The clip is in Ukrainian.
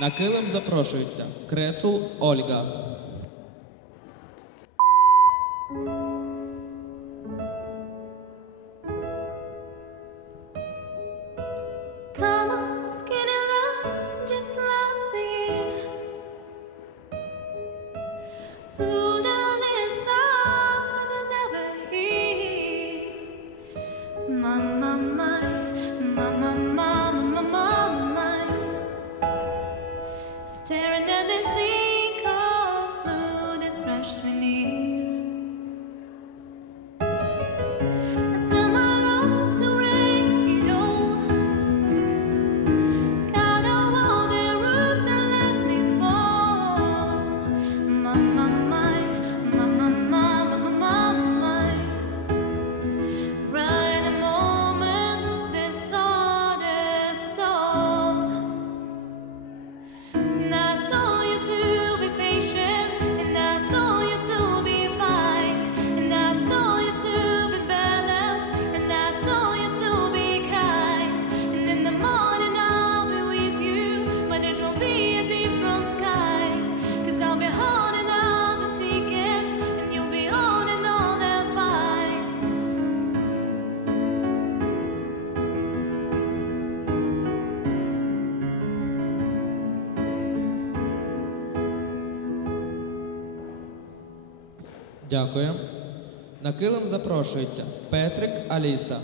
На килим запрошується Крецул Ольга. Come on, skin and love, just like the Put on this song, but never hear. Mama. Staring at the sea cold blue that crushed beneath. Дякую. На килим запрошується Петрик Аліса.